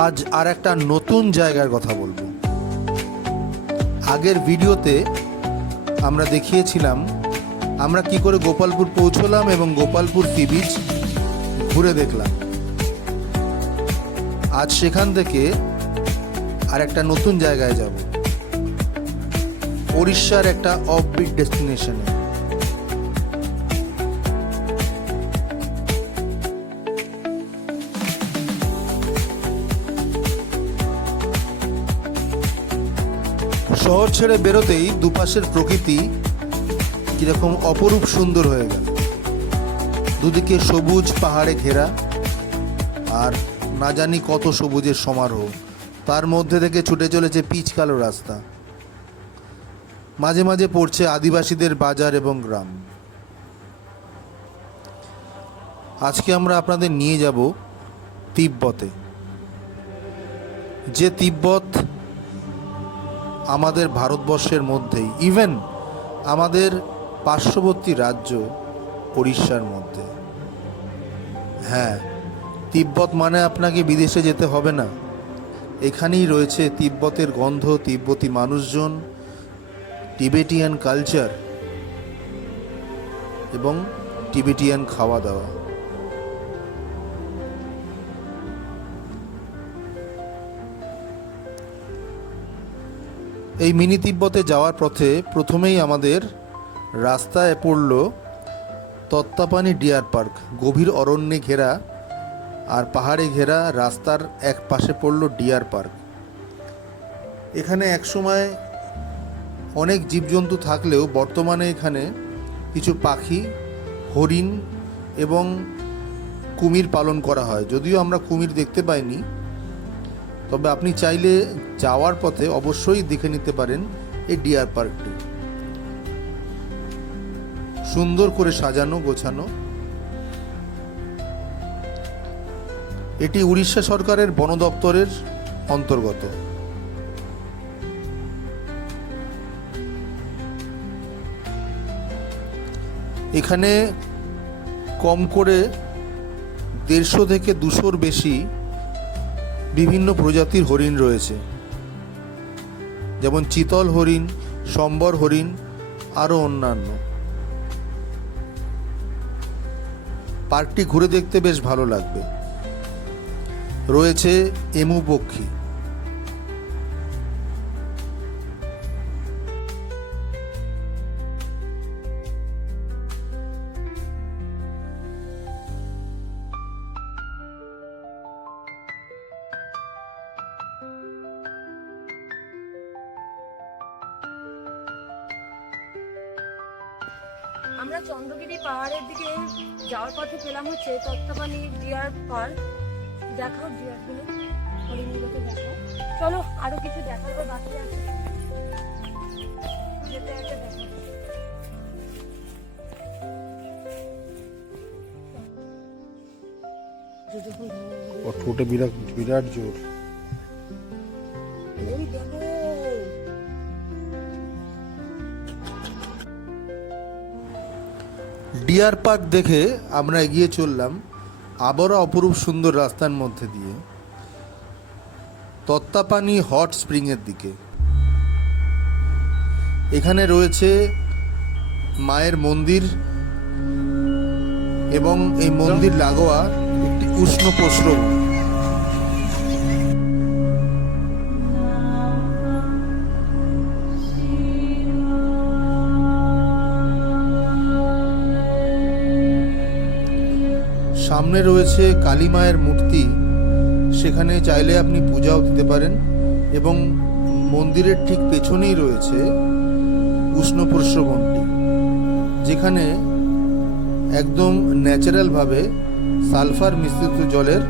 আজ আর একটা নতুন জায়গার কথা বলবো। আগের ভিডিওতে আমরা দেখিয়েছিলাম আমরা কি করে গোপালপুর পৌঁছলাম এবং গোপালপুর সি বিচ ঘুরে দেখলাম। আজ সেখান থেকে আর একটা নতুন জায়গায় যাব, উড়িষ্যার একটা অফবিট ডেস্টিনেশনে। শহর ছেড়ে বেরোতেই দুপাশের প্রকৃতি কিরকম অপরূপ সুন্দর হয়ে গেল। দুদিকে সবুজ পাহাড়ে ঘেরা, আর না জানি কত সবুজের সমারোহ। তার মধ্যে থেকে ছুটে চলেছে পিচ কালো রাস্তা। মাঝে মাঝে পড়ছে আদিবাসীদের বাজার এবং গ্রাম। আজকে আমরা আপনাদের নিয়ে যাব তিব্বতে। যে তিব্বত আমাদের ভারতবর্ষের মধ্যেই, ইভেন আমাদের পার্শ্ববর্তী রাজ্য উড়িষ্যার মধ্যে। হ্যাঁ, তিব্বত মানে আপনাকে বিদেশে যেতে হবে না। এখানেই রয়েছে তিব্বতের গন্ধ, তিব্বতী মানুষজন, টিবেটিয়ান কালচার এবং টিবেটিয়ান খাওয়া দাওয়া। এই মিনি তিব্বতে যাওয়ার পথে প্রথমেই আমাদের রাস্তায় পড়ল তত্তাপানি ডিয়ার পার্ক। গভীর অরণ্যে ঘেরা আর পাহাড়ে ঘেরা রাস্তার এক পাশে পড়ল ডিয়ার পার্ক। এখানে একসময় অনেক জীবজন্তু থাকলেও বর্তমানে এখানে কিছু পাখি, হরিণ এবং কুমির পালন করা হয়। যদিও আমরা কুমির দেখতে পাইনি, তবে আপনি চাইলে যাওয়ার পথে অবশ্যই দেখে নিতে পারেন এই ডিয়ার পার্কটি। সুন্দর করে সাজানো গোছানো। এটি উড়িষ্যা সরকারের বন দপ্তরের অন্তর্গত। এখানে কম করে 150 থেকে 200-র বেশি বিভিন্ন প্রজাতির হরিণ রয়েছে, যেমন চিতল হরিণ, সম্বর হরিণ, আরও অন্যান্য। পার্কটি ঘুরে দেখতে বেশ ভালো লাগবে। রয়েছে এমু পক্ষী। আমরা চন্দ্রগিরি পাহাড়ের দিকে যাওয়ার পথে পেলাম হচ্ছে তত্তাপানি ডিয়ার পার্ক। দেখাও ডিয়ারগুলো, হরিণগুলোকে দেখাও। চলো, আরো কিছু দেখারও বাকি আছে, যেতে যেতে দেখো। ওর ঠোঁটে বিরাট বিরাট জোর। ওই দেখো, ডিয়ার পার্ক দেখে আমরা এগিয়ে চললাম আবারও অপরূপ সুন্দর রাস্তার মধ্যে দিয়ে তত্তাপানি হট স্প্রিংয়ের দিকে। এখানে রয়েছে মায়ের মন্দির এবং এই মন্দির লাগোয়া একটি উষ্ণ প্রস্রবণ। সামনে রয়েছে কালী মায়ের মূর্তি, সেখানে চাইলে আপনি পূজাও দিতে পারেন। এবং মন্দিরের ঠিক পেছনেই রয়েছে উষ্ণ প্রস্রবণটি, যেখানে একদম ন্যাচারালভাবে সালফার মিশ্রিত জলের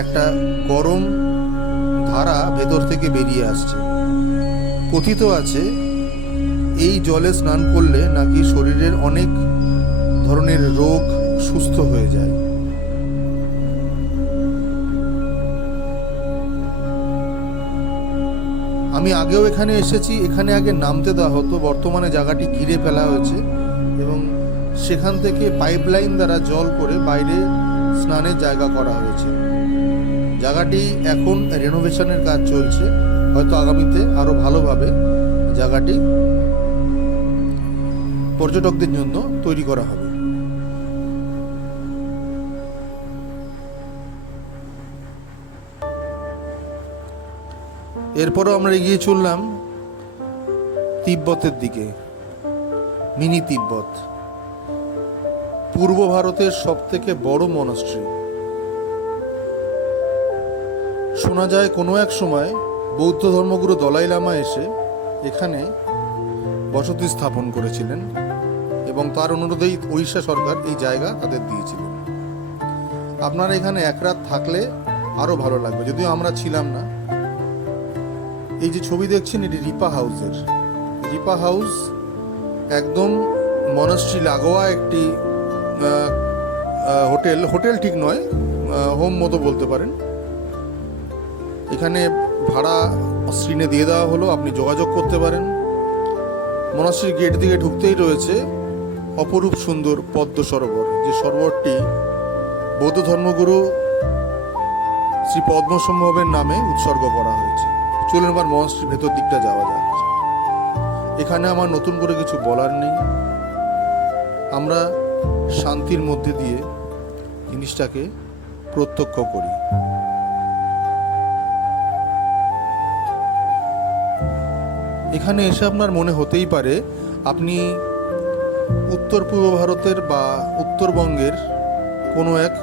একটা গরম ধারা ভেতর থেকে বেরিয়ে আসছে। কথিত আছে এই জলে স্নান করলে নাকি শরীরের অনেক ধরনের রোগ সুস্থ হয়ে যায়। আমি আগেও এখানে এসেছি। এখানে আগে নামতে দেওয়া হতো, বর্তমানে জায়গাটি ঘিরে ফেলা হয়েছে এবং সেখান থেকে পাইপলাইন দ্বারা জল করে বাইরে স্নানের জায়গা করা হয়েছে। জায়গাটি এখন রেনোভেশনের কাজ চলছে, হয়তো আগামীতে আরো ভালোভাবে জায়গাটি পর্যটকদের জন্য তৈরি করা হবে। এরপরও আমরা এগিয়ে চললাম তিব্বতের দিকে। মিনি তিব্বত পূর্ব ভারতের সবথেকে বড় মনাস্ট্রি। শোনা যায় কোনো এক সময় বৌদ্ধ ধর্মগুরু দলাই লামা এসে এখানে বসতি স্থাপন করেছিলেন এবং তার অনুরোধেই ওড়িশা সরকার এই জায়গা তাদের দিয়েছিলেন। আপনারা এখানে এক রাত থাকলে আরো ভালো লাগবে, যদিও আমরা ছিলাম না। এই যে ছবি দেখছেন, এটি রিপা হাউসের। রিপা হাউস একদম মনাস্ট্রি লাগোয়া একটি হোটেল ঠিক নয়, হোম মতো বলতে পারেন। এখানে ভাড়া স্ক্রিনে দিয়ে দেওয়া হলো, আপনি যোগাযোগ করতে পারেন। মনাস্ট্রির গেট দিকে ঢুকতেই রয়েছে অপরূপ সুন্দর পদ্ম সরোবর, যে সরোবরটি বৌদ্ধ ধর্মগুরু শ্রী পদ্মসম্ভবের নামে উৎসর্গ করা হয়েছে। চলুন এবার মনাস্ট্রির ভেতর দিকটা যাওয়া যাক। এখানে আমার নতুন করে কিছু বলার নেই, আমরা শান্তির মধ্যে দিয়ে জিনিসটাকে প্রত্যক্ষ করি। এখানে এসে আপনার মনে হতেই পারে আপনি উত্তর পূর্ব ভারতের বা উত্তরবঙ্গের কোনো এক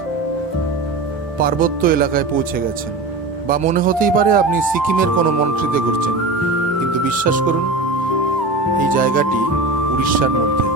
পার্বত্য এলাকায় পৌঁছে গেছেন, বা মনে হতেই পারে আপনি সিকিমের কোনো মন্ট্রিতে ঘুরছেন। কিন্তু বিশ্বাস করুন, এই জায়গাটি উড়িষ্যার মধ্যে।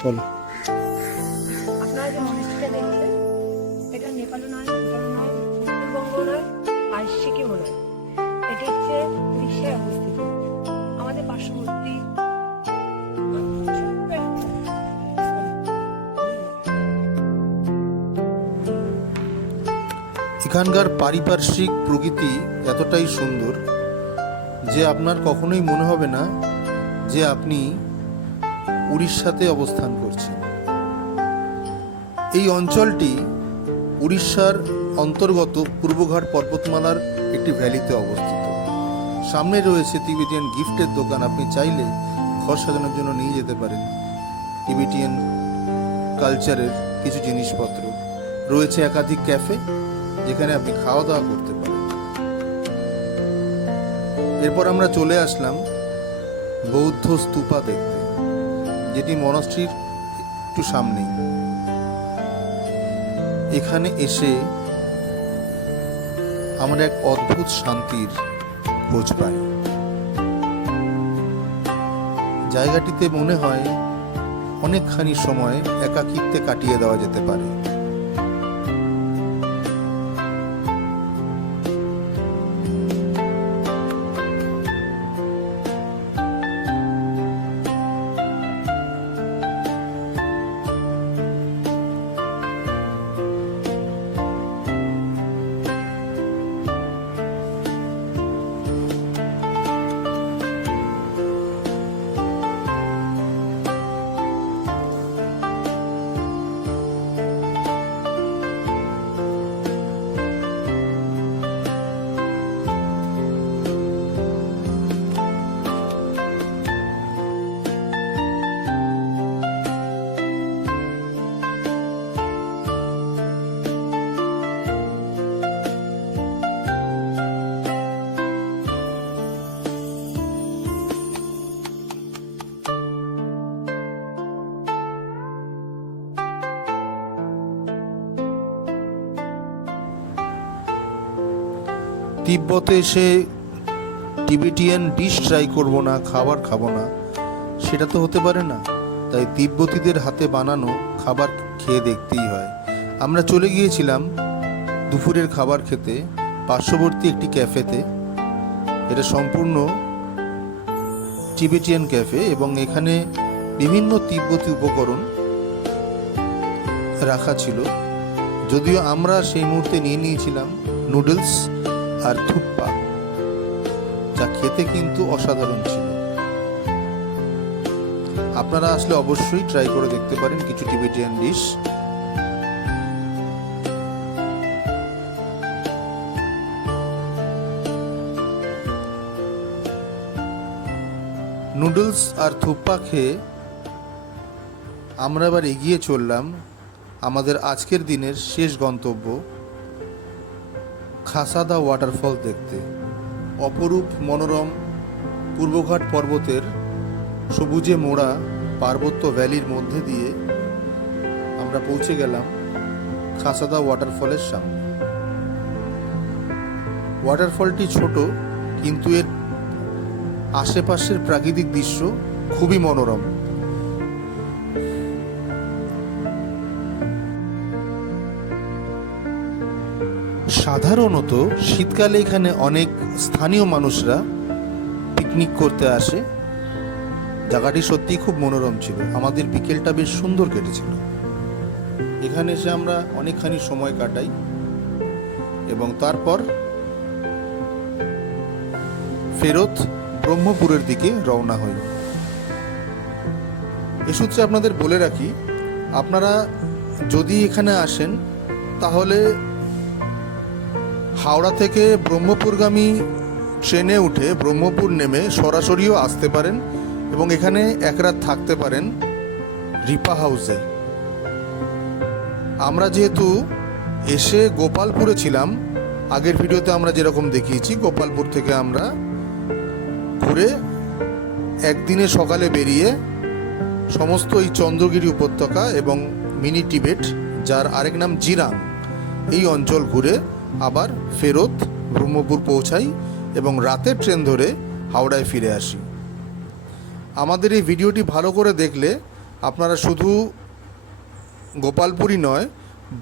চলো। আপনারা যে মনাস্ট্রিটা দেখছেন, এটা নেপালও নয়, ভুটানও নয়, উত্তরবঙ্গও নয়, আর সিকিমও নয়। এটা হচ্ছে উড়িষ্যায় অবস্থিত, আমাদের পার্শ্ববর্তী। এখানকার পারিপার্শ্বিক প্রকৃতি এতটাই সুন্দর যে আপনার কখনোই মনে হবে না যে আপনি উড়িষ্যাতে অবস্থান করছেন। এই অঞ্চলটি উড়িষ্যার অন্তর্গত পূর্বঘাট পর্বতমালার একটি ভ্যালিতে অবস্থিত। সামনে রয়েছে তিবেটিয়ান গিফটের দোকান, আপনি চাইলে ঘর সাজানোর জন্য নিয়ে যেতে পারেন তিবেটিয়ান কালচারের কিছু জিনিসপত্র। রয়েছে একাধিক ক্যাফে যেখানে আপনি খাওয়া দাওয়া করতে পারেন। এরপর আমরা চলে আসলাম বৌদ্ধ স্তূপা দেখতে, যেটি মনাস্ট্রির একটু সামনেই। এখানে এসে আমরা এক অদ্ভুত শান্তির খোঁজ পাই। জায়গাটিতে মনে হয় অনেকখানি সময় একাকিত্বে কাটিয়ে দেওয়া যেতে পারে। তিব্বতে এসে টিবেটিয়ান ডিশ ট্রাই করব না, খাবার খাবো না, সেটা তো হতে পারে না। তাই তিব্বতীদের হাতে বানানো খাবার খেয়ে দেখতেই হয়। আমরা চলে গিয়েছিলাম দুপুরের খাবার খেতে পার্শ্ববর্তী একটি ক্যাফেতে। এটা সম্পূর্ণ টিবেটিয়ান ক্যাফে এবং এখানে বিভিন্ন তিব্বতী উপকরণ রাখা ছিল। যদিও আমরা সেই মুহূর্তে নিয়ে নিয়েছিলাম নুডলস আর থুপ্পা, যা খেতে কিন্তু অসাধারণ ছিল। আপনারা আসলে অবশ্যই ট্রাই করে দেখতে পারেন কিছু টিবেটিয়ান ডিশ। নুডলস আর থুপ্পা খেয়ে আমরা এবার এগিয়ে চললাম আমাদের আজকের দিনের শেষ গন্তব্য খাসাদা ওয়াটারফল দেখতে। অপরূপ মনোরম পূর্বঘাট পর্বতের সবুজে মোড়া পার্বত্য ভ্যালির মধ্যে দিয়ে আমরা পৌঁছে গেলাম খাসাদা ওয়াটারফলের সামনে। ওয়াটারফলটি ছোট, কিন্তু এর আশেপাশের প্রাকৃতিক দৃশ্য খুবই মনোরম। সাধারণত শীতকালে এখানে অনেক স্থানীয় মানুষরা পিকনিক করতে আসে। জায়গাটি সত্যিই খুব মনোরম ছিল। আমাদের বিকেলটা বেশ সুন্দর কেটেছিল। এখানে এসে আমরা অনেকখানি সময় কাটাই এবং তারপর ফেরত ব্রহ্মপুরের দিকে রওনা হই। এ সূত্রে আপনাদের বলে রাখি, আপনারা যদি এখানে আসেন তাহলে হাওড়া থেকে ব্রহ্মপুরগামী ট্রেনে উঠে ব্রহ্মপুর নেমে সরাসরিও আসতে পারেন এবং এখানে এক রাত থাকতে পারেন রিপা হাউসে। আমরা যেহেতু এসে গোপালপুরে ছিলাম, আগের ভিডিওতে আমরা যেরকম দেখিয়েছি, গোপালপুর থেকে আমরা ঘুরে একদিনে সকালে বেরিয়ে সমস্ত এই চন্দ্রগিরি উপত্যকা এবং মিনি টিবেট, যার আরেক নাম জিরাং, এই অঞ্চল ঘুরে আবার ফেরত ব্রহ্মপুর পৌঁছাই এবং রাতের ট্রেন ধরে হাওড়ায় ফিরে আসি। আমাদের এই ভিডিওটি ভালো করে দেখলে আপনারা শুধু গোপালপুরই নয়,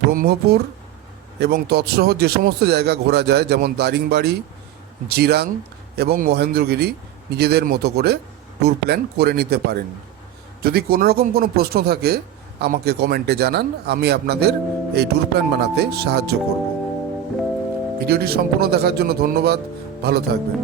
ব্রহ্মপুর এবং তৎসহ যে সমস্ত জায়গা ঘোরা যায়, যেমন দারিংবাড়ি, জিরাং এবং মহেন্দ্রগিরি, নিজেদের মতো করে ট্যুর প্ল্যান করে নিতে পারেন। যদি কোনো রকম কোনো প্রশ্ন থাকে আমাকে কমেন্টে জানান, আমি আপনাদের এই ট্যুর প্ল্যান বানাতে সাহায্য করব। ভিডিওটি সম্পূর্ণ দেখার জন্য ধন্যবাদ। ভালো থাকবেন।